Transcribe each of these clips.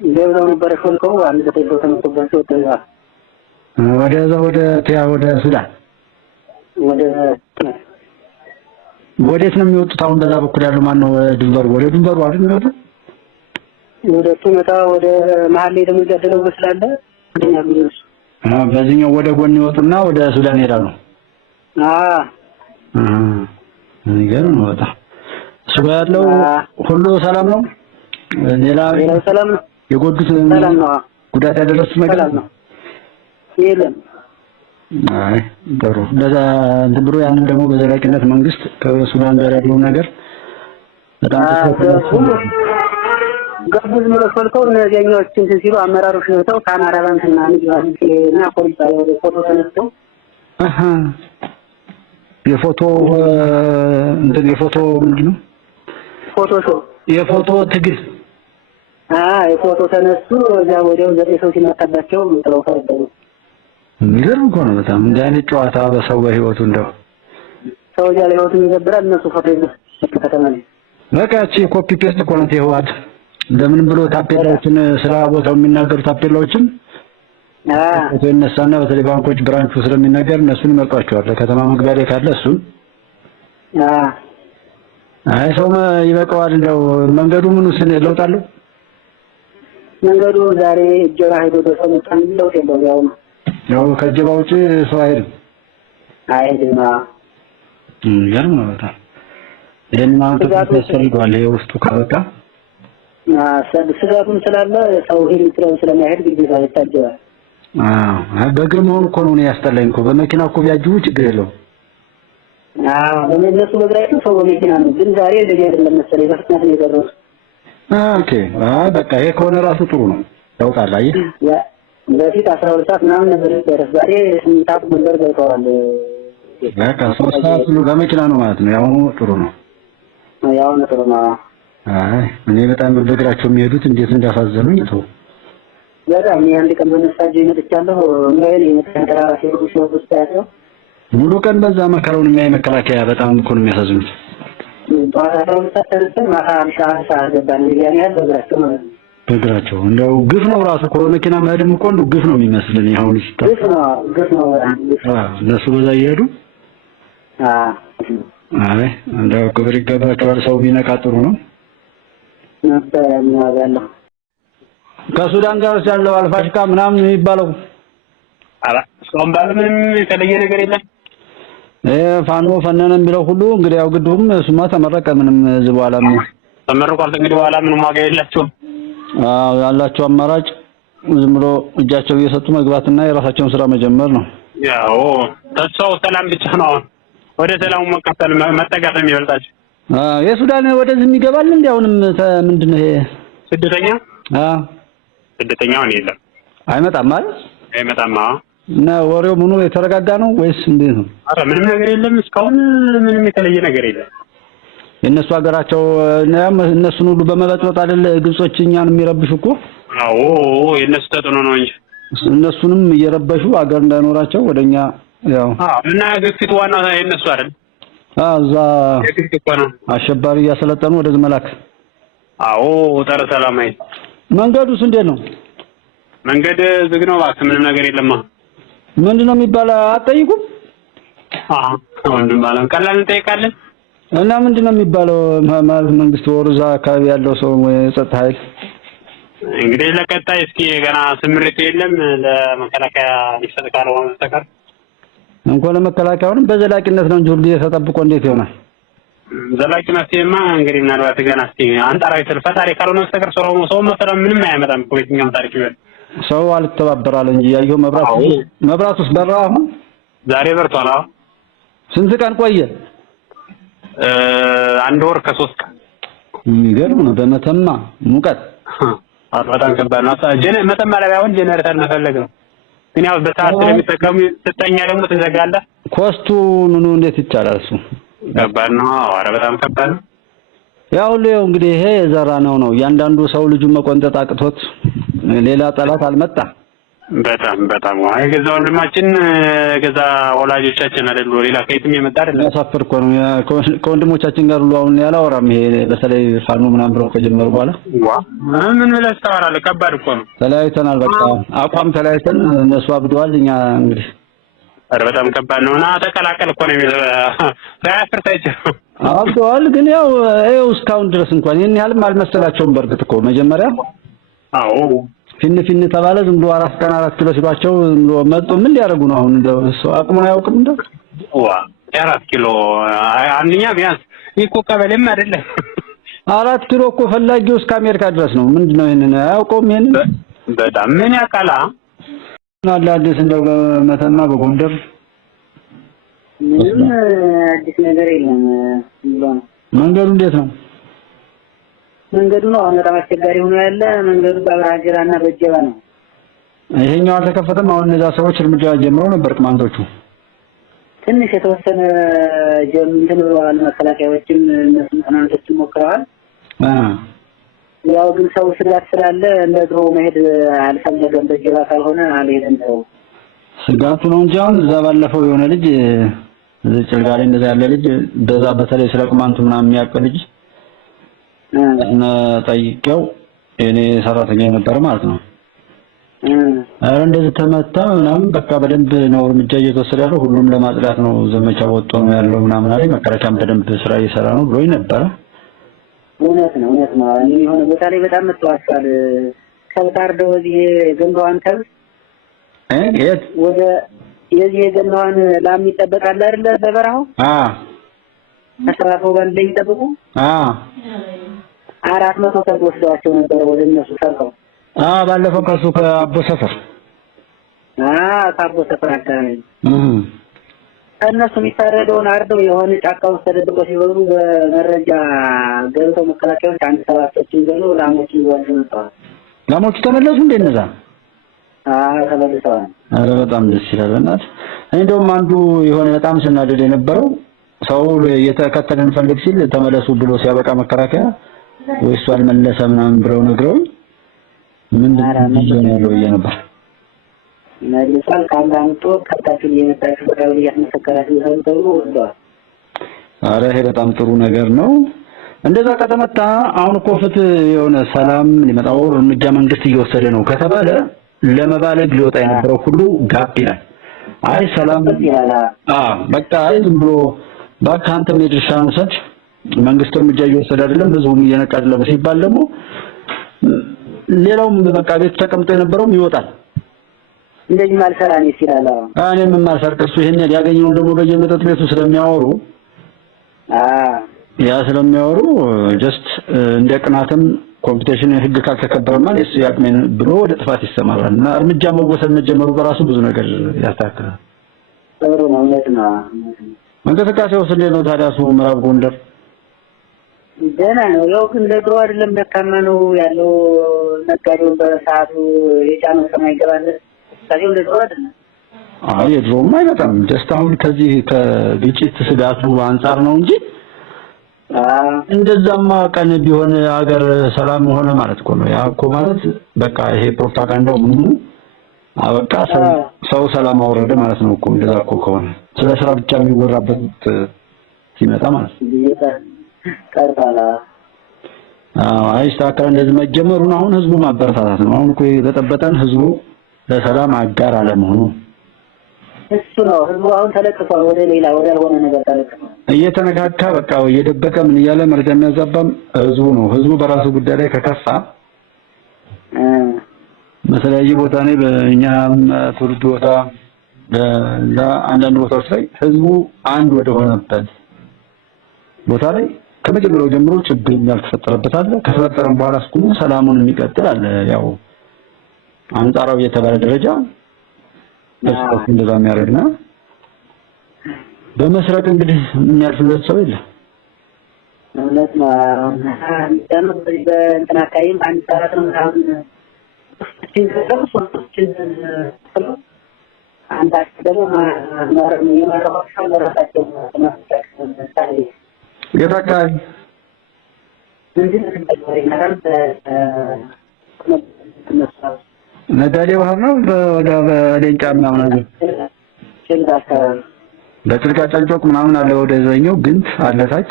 ገብተው ነበር ሾልከው አንድ ተጠይቀው ተመጥቶባቸው ወጣ። ወደ ሱዳን ወዴት ነው የሚወጡት? አሁን በዛ በኩል ያለው ማን ነው? ወደ ድንበሩ አይደል የሚወጡት? ወደ ቱመታ ወደ መሀል ላይ ደግሞ ያደለው ስላለ በዚህኛው ወደ ጎን ይወጡና ወደ ሱዳን ይሄዳሉ። ይገርም ነው በጣም። እሱ ጋር ያለው ሁሉ ሰላም ነው? ሌላ ሰላም ነው። የጎዱት ሰላም ነው። ጉዳት ያደረሱት ነገር ነው የለም። አይ ጥሩ። ለዛ እንትን ብሎ ያንን ደግሞ በዘላቂነት መንግስት ከሱዳን ጋር ያለው ነገር በጣም ተሰጥቷል። ገቡዝ መለፈልከው እነዚህኞች እንትን ሲሉ አመራሮች ነው ካናዳ ባንክና ንግድና ፖሊስ ወደ ፎቶ ተነስተው የፎቶ የፎቶ ምንድነው? የፎቶ ትግል የፎቶ ተነሱ። እዛ ወዲያው ዘጠኝ ሰው ሲመጣባቸው ጥለው ፈረደው። የሚገርም እኮ ነው በጣም እንዲህ አይነት ጨዋታ በሰው በህይወቱ እንደው ሰው ያለ ህይወቱ ይዘብራል። እነሱ ፎቶ ከተማ በቃ እቺ ኮፒ ፔስት እኮ ነው ህይወት እንደምን ብሎ ታፔላዎችን ስራ ቦታው የሚናገሩ ታፔላዎችን ፎቶ ይነሳና በተለይ ባንኮች ብራንቹ ስለሚናገር እነሱን ይመርጧቸዋል። ከተማ መግቢያ ላይ ካለ እሱን አይ ሰው ይበቃዋል። እንደው መንገዱ ምኑ ለውጣለሁ መንገዱ ዛሬ ጀራ ሄዶ ተሰምቷል። ለውጥ የለውም። ያው ከጀባ ውጪ ሰው አይሄድም። ይገርም ነው በጣም። ይሄን ማለት ተሰልቷል የውስጡ ከበቃ ስጋቱም ስላለ ሰው ሄሊኮፕተር ስለማይሄድ ግዴታ ይታጀባል። በእግር መሆን እኮ ነው ያስጠላኝ እኮ። በመኪና እኮ ቢያጅቡ ችግር የለውም። በመለሱ በእግራቸው ሰው በመኪና ነው። ግን ዛሬ እንደዚህ አይደለም መሰለኝ በፍጥነት ነው የደረሱት። ኦኬ በቃ ይሄ ከሆነ ራሱ ጥሩ ነው። ያውቃል አይ በፊት 12 ሰዓት ምናምን ነበር ደረስ። ዛሬ 8 ሰዓት መንበር ገብተዋል። በቃ 3 ሰዓት ነው በመኪና ነው ማለት ነው። ያው ጥሩ ነው። ያው ጥሩ ነው። አይ እኔ በጣም በእግራቸው የሚሄዱት እንዴት እንዳሳዘኑኝ ተው። በጣም አንድ ቀን በነሳጅ ይመጣቻለሁ እንግዲህ የመከራ ሲሩስ ወስታቸው ሙሉ ቀን በዛ መከራውን የሚያይ መከላከያ በጣም እኮ ነው የሚያሳዝኑት። በእግራቸው እንደው ግፍ ነው ራሱ እኮ በመኪና መሄድም እኮ እንደው ግፍ ነው የሚመስልን። ያው ግፍ ነው እነሱ በዛ እየሄዱ አይ እንደው ክብር ይገባቸዋል። ሰው ቢነቃ ጥሩ ነው። ከሱዳን ጋር ያለው አልፋሽካ ምናምን የሚባለው እስካሁን ምንም የተለየ ነገር የለም። ፋኖ ፈነነ የሚለው ሁሉ እንግዲህ ያው ግዱም እሱማ ተመረቀ። ምንም እዚህ በኋላ ተመርቋል። እንግዲህ በኋላ ምንም ዋጋ የላቸውም። ያላቸው አማራጭ ዝም ብሎ እጃቸው እየሰጡ መግባትና የራሳቸውን ስራ መጀመር ነው። ያው ተስፋው ሰላም ብቻ ነው። ወደ ሰላሙ መቀጠል መጠጋት የሚበልጣቸው። የሱዳን ወደዚህ የሚገባል እንዴ? አሁንም ምንድነው ይሄ ስደተኛ? ስደተኛው የለም አይመጣም ማለት አይመጣም። እና ወሬው ምኑ የተረጋጋ ነው ወይስ እንዴት ነው? አረ ምንም ነገር የለም። እስካሁን ምንም የተለየ ነገር የለም። የነሱ ሀገራቸው እነሱን ሁሉ በመበጥበጥ አይደል ግብጾች እኛን የሚረብሹ እኮ። አዎ የነሱ ተጥኖ ነው እንጂ እነሱንም እየረበሹ ሀገር እንዳይኖራቸው ወደኛ ያው እና ግፊት ዋና የነሱ አይደል? እዛ ግፊት እኮ ነው አሸባሪ እያሰለጠኑ ወደዚህ መላክ። አዎ ጠረ ሰላማይ መንገዱስ እንዴት ነው? መንገድ ዝግ ነው። እባክህ ምንም ነገር የለም። ምንድነው የሚባል አትጠይቁም? ወንድም ባለም ቀላል እንጠይቃለን። እና ምንድነው የሚባለው ማለት መንግስት ወሩዛ አካባቢ ያለው ሰው የጸጥታ ኃይል እንግዲህ ለቀጣይ እስኪ ገና ስምሪት የለም ለመከላከያ ሊሰጥ ካልሆነ በስተቀር እንኳን ለመከላከያውንም በዘላቂነት ነው እንጂ ሁልጊዜ ተጠብቆ እንዴት ይሆናል? ዘላቂ መፍትሄማ እንግዲህ ምናልባት ገና እስኪ አንጣራዊ ፈጣሪ ካልሆነ በስተቀር ሰው መሰረት ምንም አያመጣም። ፖለቲካም ታሪክ ይበል ሰው አልተባበራል እንጂ ያየው መብራቱስ በራ። አሁን ዛሬ በርቷል። ስንት ቀን ቆየ? 1 ወር ከ3 ቀን። የሚገርም ነው። በመተማ ሙቀት በጣም ከባድ ነው። መተማ ላይ አሁን ጄኔሬተር መፈለግ ነው። ግን ያው በሰዓት ስለሚጠቀሙ ስተኛ ደግሞ ትዘጋለህ። ኮስቱ ምኑ እንዴት ይቻላል? እሱ ከባድ ነው። አረ በጣም ከባድ ነው። ያው እንግዲህ ይሄ የዘራ ነው። እያንዳንዱ ሰው ልጁ መቆንጠጥ አቅቶት ሌላ ጠላት አልመጣ። በጣም የገዛ ወንድማችን ገዛ ወላጆቻችን አይደሉ ሌላ ከየትም የመጣ አይደለም። ያሳፍር እኮ ነው። ከወንድሞቻችን ጋር ሁሉ አሁን ያላወራም። ይሄ በተለይ ፋኖ ምናምን ብለው ከጀመሩ በኋላ ምን ብለህ ታወራለህ? ከባድ እኮ ነው። ተለያይተናል። በቃ አቋም ተለያይተን እነሱ አብደዋል። እኛ እንግዲህ በጣም ከባድ ነው እና ተቀላቀል እኮ ነው የሚለው ሳያፍርታቸው አብደዋል። ግን ያው ይኸው እስካሁን ድረስ እንኳን ይሄን ያህልም አልመሰላቸውም። በእርግጥ እኮ መጀመሪያ ፊን ተባለ። ዝም ብሎ 4 ኪሎ ሲሏቸው መጡ። ምን ሊያደርጉ ነው አሁን? እንደው ሰው አቅሙን አያውቅም። እንደው 4 ኪሎ አንደኛ ቢያንስ ይኮ ቀበሌም አይደለም 4 ኪሎ እኮ ፈላጊው እስከ አሜሪካ ድረስ ነው። ምንድነው ይሄንን አያውቀውም? ይሄንን በጣም ምን ያውቃላ? አለ አዲስ እንደው በመተማ በጎንደር ምንም አዲስ ነገር የለም። መንገዱ እንዴት ነው? መንገዱ ነው አሁን በጣም አስቸጋሪ ሆኖ ያለ መንገዱ በአብራጅራና በጀባ ነው። ይሄኛው አልተከፈተም። አሁን እነዛ ሰዎች እርምጃ ጀምረው ነበር። ቅማንቶቹ ትንሽ የተወሰነ እንትን ብለዋል። መከላከያዎችም እነሱም ትናንቶችም ሞክረዋል። ያው ግን ሰው ስጋት ስላለ እንደ ድሮ መሄድ አልፈለገም። በጀባ ካልሆነ አልሄድም ሰው ስጋቱ ነው እንጂ አሁን እዛ ባለፈው የሆነ ልጅ ጭልጋሌ እንደዛ ያለ ልጅ በዛ በተለይ ስለ ቅማንቱ ምናምን የሚያውቅ ልጅ እና ጠይቄው እኔ ሰራተኛ ነበር ማለት ነው። አረ እንደዚህ ተመታ ምናምን በቃ በደንብ ነው እርምጃ እየተወሰደ ያለው ሁሉም ለማጽዳት ነው ዘመቻ ወጥቶ ነው ያለው ምናምን አለኝ። መከላከያም በደንብ ስራ እየሰራ ነው ብሎኝ ነበር። እውነት ነው። እኔ የሆነ ቦታ ላይ በጣም መጥቷል። ከብታርደው እዚህ ገንባዋን ከብት የት ወደ የዚህ ገንባዋን ላም ይጠበቃል አይደል? በበረሃው ተሰራፈው ባንድ ላይ ይጠብቁ 400 ከብት ወስደዋቸው ነበር ወደ እነሱ ሰርቀው። ባለፈው ከሱ ከአቦ ሰፈር ከአቦ ሰፈር አካባቢ እነሱ የሚታረደውን አርደው የሆነ ጫካ ውስጥ ተደብቀው ሲበሉ በመረጃ ገብተው መከላከያዎች 1 7ቶችን ገለው ላሞችን ይዘው መጥተዋል። ላሞቹ ተመለሱ እንደ እነዛ ተመልሰዋል። አረ በጣም ደስ ይላል። እናት እንደውም አንዱ የሆነ በጣም ስናደድ የነበረው ሰው የተከተለን ፈልግ ሲል ተመለሱ ብሎ ሲያበቃ መከራከያ ወይስ አልመለሰ ምናምን ብለው ነግረውኝ ምንድነው ያለው ነበር መልሷል። ካንዳንቶ ከታችን የመጣች ወዳው ያስመሰከራችሁ ተብሎ ወጥቷል። አረ ይሄ በጣም ጥሩ ነገር ነው። እንደዛ ከተመታ አሁን እኮ ፍትህ የሆነ ሰላም ሊመጣው እርምጃ መንግስት እየወሰደ ነው ከተባለ ለመባለግ ሊወጣ የነበረው ሁሉ ጋብ ይላል። አይ ሰላም በቃ ዝም ብሎ ባካንተ የድርሻህን ውሰድ መንግስት እርምጃ እየወሰደ አይደለም ህዝቡም እየነቃ አይደለም ሲባል ደግሞ ሌላውም በቃ ቤት ተቀምጦ የነበረውም ይወጣል። እንደዚህ ማልሰራኔ ይላል። እኔም ማልሰርቀሱ ይሄን ያገኘው ደግሞ በየመጠጥ ቤቱ ስለሚያወሩ ያ ስለሚያወሩ ጀስት እንደ ቅናትም ኮምፒቲሽን ህግ ካልተከበረማ ለሱ ያቅመን ብሎ ወደ ጥፋት ይሰማራል እና እርምጃ መወሰድ መጀመሩ በራሱ ብዙ ነገር ያስተካክላል። ጥሩ ነው ነው። እንቅስቃሴው እንዴት ነው ታዲያ? ሱ ምዕራብ ጎንደር ደህና ነው። ያው ግን ለድሮ አይደለም ደካማ ነው ያለው። ነጋዴው በሰዓቱ የጫነው ሰማይ ይገባል። ታዲያ ለድሮ አይደለም። የድሮውም አይመጣም። ጀስት አሁን ከዚህ ከግጭት ስጋቱ አንፃር ነው እንጂ እንደዛማ ቀን ቢሆን ሀገር ሰላም ሆነ ማለት እኮ ነው። ያ እኮ ማለት በቃ ይሄ ፕሮፓጋንዳው ምኑ አበቃ ሰው ሰላም አወረደ ማለት ነው እኮ። እንደዛ እኮ ከሆነ ስለ ስራ ብቻ የሚወራበት ሲመጣ ማለት ነው። ቀርባላ አይስተካከል እንደዚህ መጀመሩን አሁን ህዝቡ ማበረታታት ነው። አሁን እኮ የተጠበጠን ህዝቡ ለሰላም አጋር አለመሆኑ እሱ ነው። ህዝቡ አሁን ተለቅሷል። ወደ ሌላ ወደ ያልሆነ ነገር ተለቅሷል። እየተነካካ በቃ እየደበቀ ምን እያለ መረጃ የሚያዛባም ህዝቡ ነው። ህዝቡ በራሱ ጉዳይ ላይ ከከፋ በተለያየ ቦታ ላይ በእኛም ትውልድ ቦታ አንዳንድ ቦታዎች ላይ ህዝቡ አንድ ወደ ሆነበት ቦታ ላይ ከመጀመሪያው ጀምሮ ችግር ያልተፈጠረበት አለ። ከተፈጠረም በኋላ እስኩ ሰላሙን የሚቀጥል አለ። ያው አንጻራዊ የተባለ ደረጃ በስፋት እንደዛ የሚያደርግና በመስረቅ እንግዲህ የሚያልፍለት ሰው የለም። እውነት ነው። ደግሞ በእንትና አካባቢም አንድ ሰዓት ነው አሁን አንዳች ደግሞ የማረባቸው ለራሳቸው ተመስጠቅ የት አካባቢ ነጋዴ ባህር ነው በሌንጫ ምናምን አለ ጭልጋ አካባቢ በጭልጋ ጨንጮቅ ምናምን አለ ወደዛኛው ግን አለታች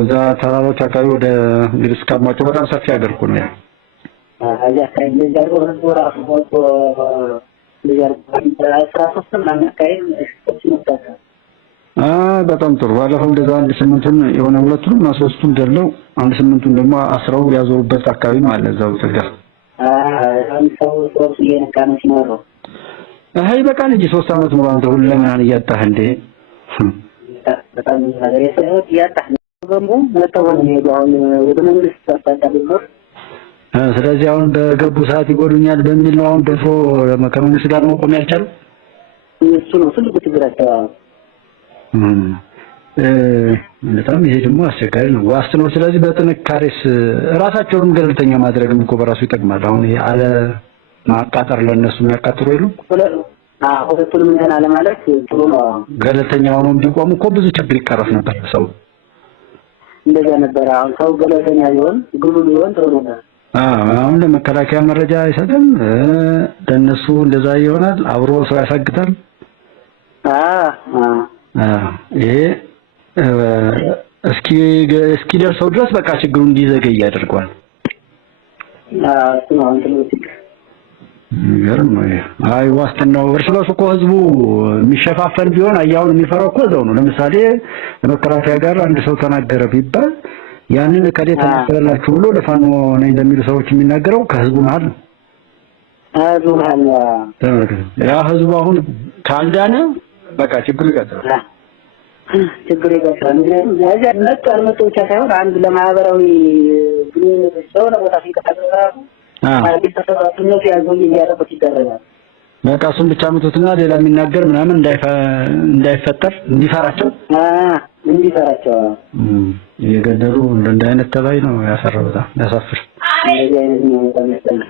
እዛ ተራሮች አካባቢ ወደ እንግዲህ እስካማቸው በጣም ሰፊ ሀገር እኮ ነው። በጣም ጥሩ። ባለፈው እንደዛ 1/8ቱን የሆነ ሁለቱን እና ሶስቱን ደለው 1/8ቱን ደግሞ አስረው ያዞሩበት አካባቢም አለ እዛው ጽጋ አይ በቃ ልጅ 3 አመት ሙሉ አንተ ሁለማን እያጣህ እንዴ በጣም ነገር የሰውት ያጣህ ደግሞ መተወን ሄዷል ወደ መንግስት ተፈታደብር ስለዚህ አሁን በገቡ ሰዓት ይጎዱኛል በሚል ነው አሁን ደፎ ከመንግስት ጋር መቆም ያልቻለው እሱ ነው ትልቁ ችግራቸው። በጣም ይሄ ደግሞ አስቸጋሪ ነው ዋስ ነው። ስለዚህ በጥንካሬስ ራሳቸውን ገለልተኛ ማድረግም እኮ በራሱ ይጠቅማል። አሁን ይሄ አለ ማቃጠር ለነሱ የሚያቃጥሩ ይሉ ሁለቱንም እንትን አለ ማለት ጥሩ ነው። ገለልተኛ ሆኖ እንዲቆም እኮ ብዙ ችግር ይቀረፍ ነበር ሰው እንደዛ ነበር። አሁን ሰው ገለልተኛ ቢሆን ግሉ ቢሆን ጥሩ ነበር። አሁን ለመከላከያ መረጃ አይሰጥም ለነሱ እንደዛ ይሆናል አብሮ ሰው ያሳግታል። ይሄ እስኪ ደርሰው ድረስ በቃ ችግሩ እንዲዘገይ ያደርጋል። ነው አንተ ነው ይገርም ነው። አይ ዋስትናው እርስ በርሱ እኮ ህዝቡ የሚሸፋፈን ቢሆን አያውን የሚፈራው እኮ እዛው ነው። ለምሳሌ ለመከላከያ ጋር አንድ ሰው ተናገረ ቢባል ያንን ከዴታ ተላላችሁ ብሎ ለፋኖ ነኝ እንደሚሉ ሰዎች የሚናገረው ከህዝቡ መሃል ነው። ህዝቡ መሃል ያ ህዝቡ አሁን ካልዳነ በቃ ችግሩ ይቀጥላል። ችግሩ ይቀጥላል። ስለዚህ ነጥብ ብቻ ሳይሆን አንድ ለማህበራዊ ግንኙነት ሰው ነው ቦታ ሲንቀሳቀስ ተሰጣጡነት ያዘው ይያረበት ይደረጋል። በቃ እሱን ብቻ መቶትና ሌላ የሚናገር ምናምን እንዳይፈጠር እንዲፈራቸው እየገደሉ እንደ አይነት ተባይ ነው ያሰራው። በጣም ያሳፍር። እንደዚህ አይነት ነው